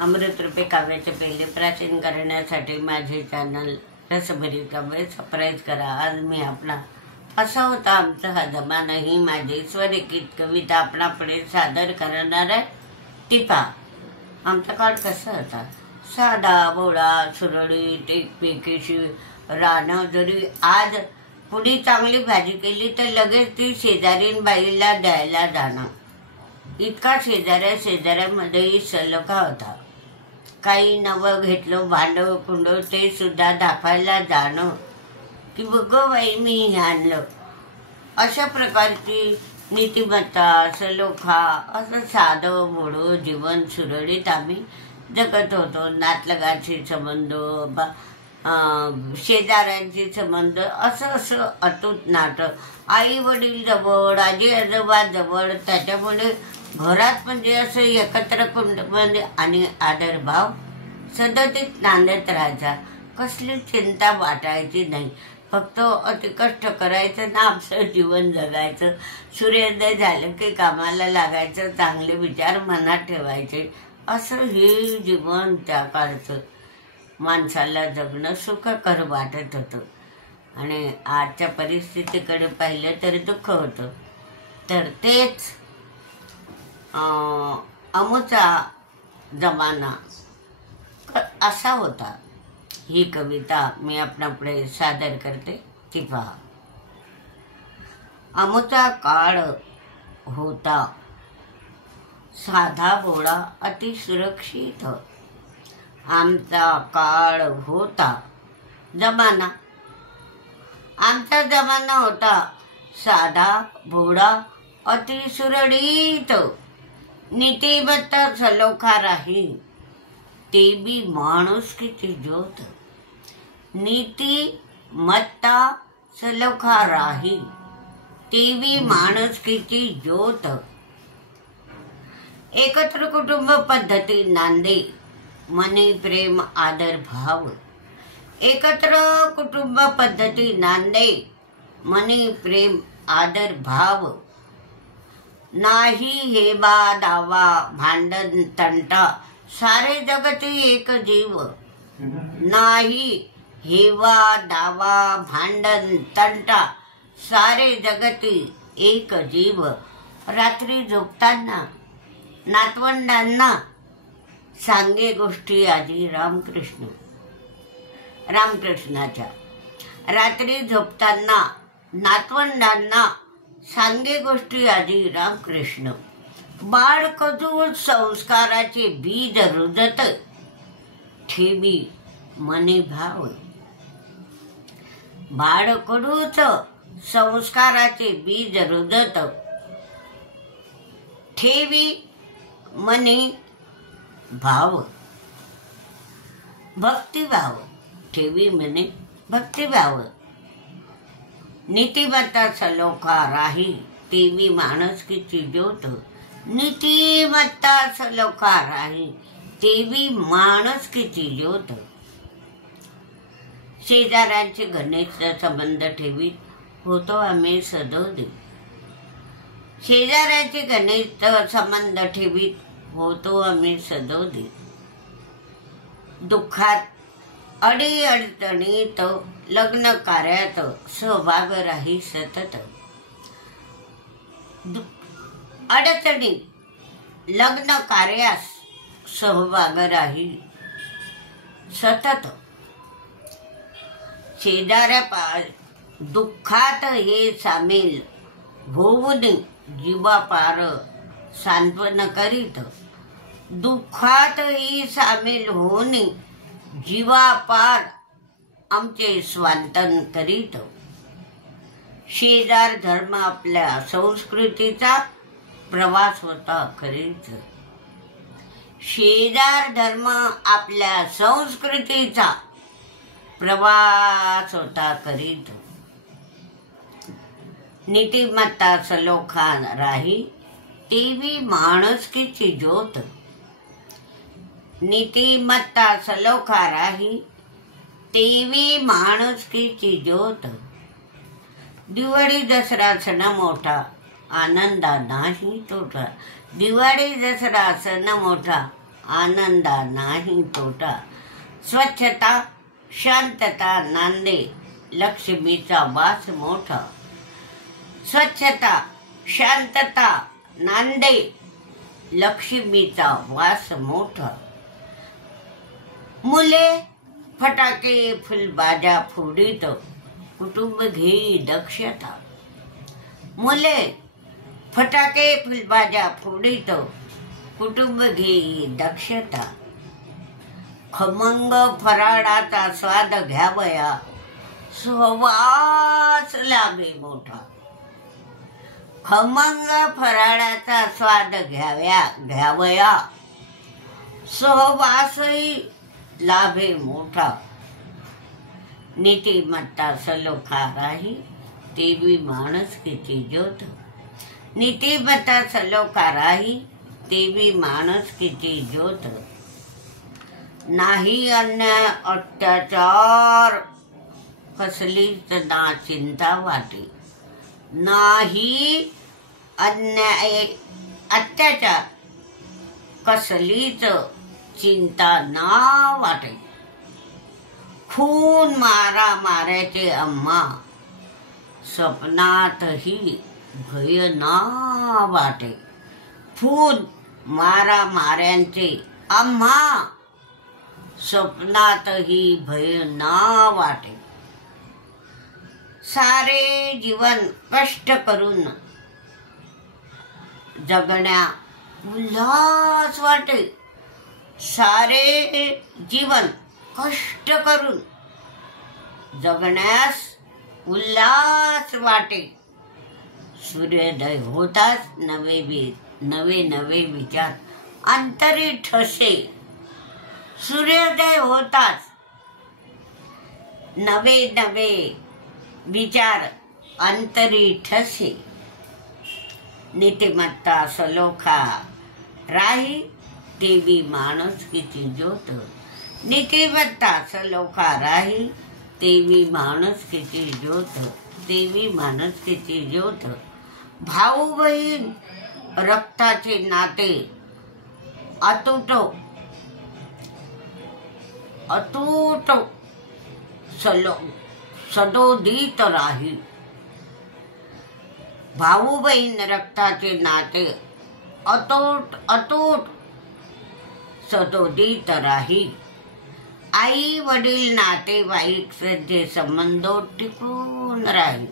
अमृतरूपी काव्याचे पहिले प्राचीन करण्यासाठी माझे चॅनल रसभरी काव्य सबस्क्राईब करा। आज मी आपला असा होता आमचा हा जमाना ही माझी स्वरलिखित कविता आपणापुढे सादर करणार आहे। टिपा आमचा काळ कसा होता, साधा भोळा सुरळीत एकमेकीशी राहणं। जरी आज पुढी चांगली भाजी केली तर लगेच ती शेजारीन बाईला द्यायला जाणं, इतका शेजाऱ्यामध्येही सलोखा होता। काही नवं घेतलं भांड कुंड ते सुद्धा दाखवायला जाणं की बघ बाई मी हे आणलं। अशा प्रकारची नीतिमत्ता सलोखा असं साधं भोळं जीवन सुरळीत आम्ही जगत होतो। नातलगाचे संबंध शेजाऱ्यांचे संबंध असं अतूट नातं, आई वडील जवळ आजी आजोबा जवळ, त्याच्यामुळे घरात म्हणजे असं एकत्र कुटुंब आणि आदरभाव सतत नांदत राहायचा। कसली चिंता वाटायची नाही, फक्त अति कष्ट करायचं ना आपलं जीवन जगायचं। सूर्योदय झालं की कामाला लागायचं, चांगले विचार मनात ठेवायचे। असं हे जीवन त्या काळचं माणसाला जगणं सुखकर वाटत होतं। आणि आजच्या परिस्थितीकडे पाहिलं तर दुःख होतं। तर तेच अमुचा जमाना असा होता। ही कविता मी आपणापुढे सादर करते ती पहा। अमुचा काळ होता साधा भोळा अति सुरक्षित। आमचा काळ होता जमाना, आमचा जमाना होता साधा भोळा अति सुरळीत। नीतिमत्ता सलोखा राही ते बी माणुसकीची ज्योत। नीतिमत्ता सलोखा राही ते बी माणुसकीची ज्योत। एकत्र कुटुंब पद्धती नांदे मनी प्रेम आदर भाव। एकत्र कुटुंब पद्धती नांदे मनी प्रेम आदर भाव। नाही हेवा दावा भांडण तंटा सारे जगती एक जीव। नाही हेवा दावा भांडण तंटा सारे जगती एक जीव। रात्री झोपताना नातवंडांना सांगे गोष्टी आजी रामकृष्णाच्या। रात्री झोपताना नातवंडांना सांगे गोष्टी आजी रामकृष्ण। बाळ कडू संस्काराचे बीज रुजत ठेवी मनी भाव। बाळ कडूच संस्काराचे बीज रुजत ठेवी मनी भाव। भक्तिभाव ठेवी मनी भक्तिभाव। नीतिमत्ता सलोखा राही तेवी माणुसकीची ज्योत। नीतिमत्ता सलोखा राही तेवी माणुसकीची ज्योत। शेजाऱ्यांचे घनिष्ठ संबंध ठेवीत होतो आम्ही सदोदित। शेजाऱ्यांचे घनिष्ठ संबंध ठेवीत होतो आम्ही सदोदित। दुःखात अडीअडचणीत लग्न कार्यात सहभाग राही सतत। अडचणीत लग्न कार्यास सहभाग राही सतत। शेजाऱ्या दुःखात हे सामील होऊन जीवापार सांत्वन करीत। दुःखात ही सामील होऊन जीवापार आमचे स्वांतन करीत। शेजार धर्म आपल्या संस्कृतीचा प्रवास होता करीत। शेजार धर्म आपल्या संस्कृतीचा प्रवास होता करीत। नीतिमत्ता सलोखा राही तेवी माणुसकीची ज्योत। नीतिमत्ता सलोखा राही तेवी माणुसकीची ज्योत। दिवाळी दसरा सण मोठा आनंदा नाही तोटा। दिवाळी दसरा सण मोठा आनंदा नाही तोटा. स्वच्छता शांतता नांदे लक्ष्मीचा वास मोठा. स्वच्छता शांतता नांदे लक्ष्मीचा वास मोठा. मुले फटाके फुलबाजा फोडीत कुटुंब घेई दक्षता. मुले फटाके फुलबाजा फोडीत कुटुंब घेई दक्षता. खमंग फराळाचा स्वाद घ्यावया सुवास लाभे मोठा. खमंग फराळाचा स्वाद घ्यावया सहवासही लाभे मोठा. नीतिमत्ता सलोखा राही तेवी माणुसकीची ज्योत. नीतिमत्ता सलोखा राही तेवी माणुसकीची ज्योत. नाही अन्याय अत्याचार कसलीच ना चिंता वाटे. नाही अन्याय अत्याचार कसलीच चिंता ना वाटे. खून मारा माऱ्याचे आम्हा स्वप्नातही भय ना वाटे. खून मारा माऱ्यांचे आम्हा स्वप्नातही भय ना वाटे. सारे जीवन कष्ट करून जगण्या उल्हास वाटे. सारे जीवन कष्ट करून जगण्यास उल्हास वाटे. सूर्योदय होताच नवे नवे विचार अंतरी ठसे. सूर्योदय होताच नवे नवे विचार अंतरी ठसे. नीतिमत्ता सलोखा राही तेवी माणुसकीची ज्योत. नीतिमत्ता सलोखा राही तेवी माणुसकीची ज्योत. तेवी माणुसकीची ज्योत. भाऊ बहीण रक्ताचे नाते अतूट अतूट सदोदित राही. भाऊ बहीण रक्ताचे नाते अतूट अतूट सदोदित राही. आई वडील नातेवाईक जे संबंध टिकून राही.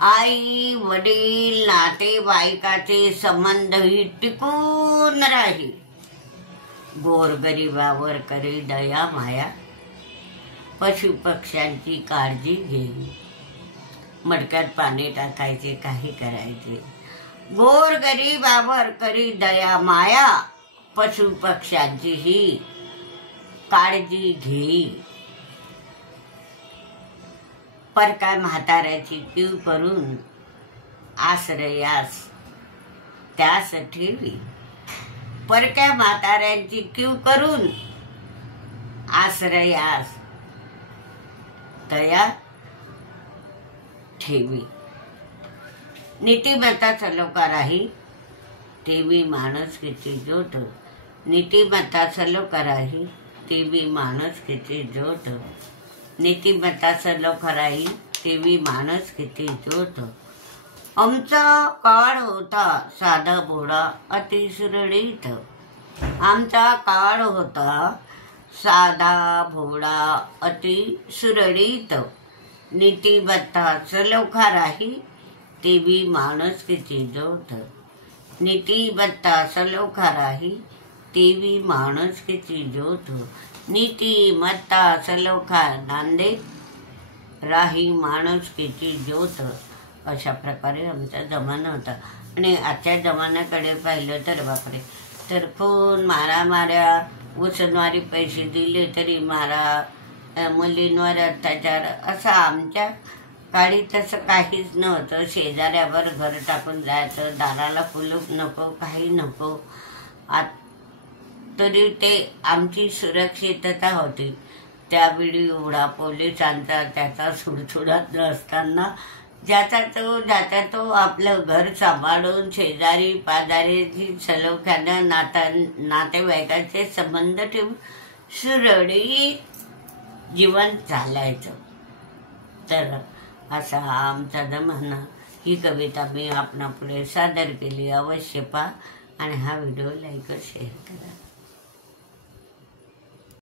आई वडील नातेवाईकाचे संबंधही टिकून राही. गोरगरिबावर करे दया माया पशुपक्ष्यांची काळजी घेई. मडक्यात पाणी टाकायचे काही करायचे. गोरगरिबावर करी दया माया पशुपक्ष्यांचीही काळजी घेई. परका म्हाताऱ्याची कीव करून आश्रयास त्यास ठेवी. परक्या म्हाताऱ्यांची कीव करून आश्रयास तया ठेवी. नीतिमत्ता सलोखा राही तेवी माणुसकीची ज्योत. नीतिमत्ता सलोखा राही तेवी माणुसकीची ज्योत. नीतिमत्ता सलोखा राही तेवी माणुसकीची ज्योत. आमचा काळ होता साधा भोळा अति सुरळीत. आमचा काळ होता साधा भोळा अति सुरळीत. नीतिमत्ता सलोखा राही तेवी माणुसकीची ज्योत. नीतिमत्ता सलोखा राही तेवी माणुसकीची ज्योत. नीतिमत्ता सलोखा नांदे राही माणुसकीची ज्योत. अशा प्रकारे आमचा जमाना होता. आणि आजच्या जमान्याकडे पाहिलं तर बापरे, तर खून मारामाऱ्या, उसनवारी पैसे दिले तरी मारा, मुलींवर अत्याचार, असं आमच्या काळी तसं काहीच नव्हतं. शेजाऱ्यावर घर टाकून जायचं, दाराला कुलूप नको, काही नको. तरी ते आमची सुरक्षितता होती. त्यावेळी एवढा पोलिसांचा त्याचा सुडसुडात असताना ज्याचा तो आपलं घर सांभाळून शेजारी पाजारीची सलोख्यानं नातेवाईकाचे संबंध ठेवून सुरळीत जीवन चालायचं. तर असा आमचा जमाना. ही कविता मी आपणापुढे सादर केली. अवश्य पहा आणि हा व्हिडिओ लाईक व शेअर करा.